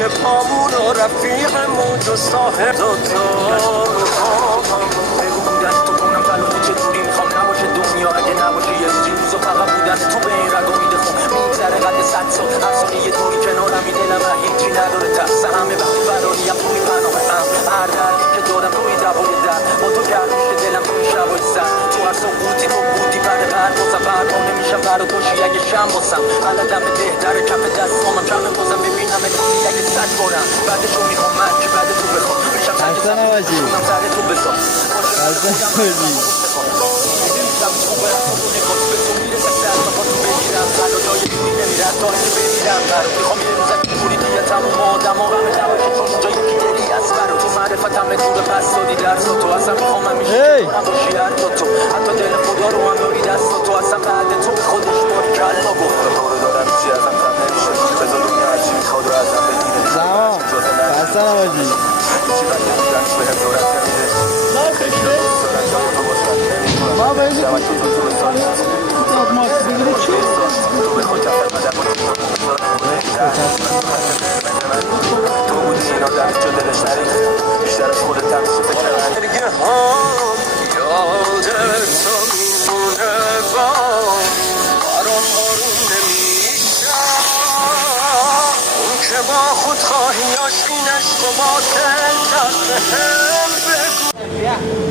که پامون و رفیقمون و صاحب دوتا بگو بودن تو کنم تلو چه دوری میخوام نباشه دنیا اگه نباشه یه روزی فقط بودن تو به این رگا میده خون میگذره قد 100 سال افسانه یه دوری کنارم این دلم هیچی نداره ترس همه وقتی فراریم توی پناهم هر دردی که دارم توی دوای در با تو گرم میشه دلم توی شبای سر تو هر سقوطی تو بودی بر پروازم پروانه نمیشم برا کشی اگه شم باسم بلدم بهتره کف دستامم کم بازم ببینم اتونی اگه 100 بارم بعدشو میخوام من که بعد تو بخوام میشم تک سرم سر تو بسام میخوام یه روز جوری نیتم و آدم ها همه نباشه چون اونجا یکی دلی از برا تو معرفتم دور پس دادی درس تو اصلا میخوام همیشه کنم باشی هر تو حتی دل خدا رو هم داری دست تو اصلا بعد تو به خودش باری کلا گفت تو رو دارم چی ازم کم نمیشه بذار دنیا هرچی میخواد و ازم بگیره زمان اصلا نباشی هیچی بد نمیدن به هم دورت نمیده خیلی دوست دارم جای تو باشم نمیکنم ما باید شبت تو بساری داد ماست بگیره چی؟ تو به خود کفر قدم و تو تو بودی این آدم جا دلش نریخت بیشتر از خودت هم میشه فکر من دیگه هم یادت تو میمونه برام آروم نمیشم اون که با خود خواهیاش این عشق و باطل کرد بهم بگو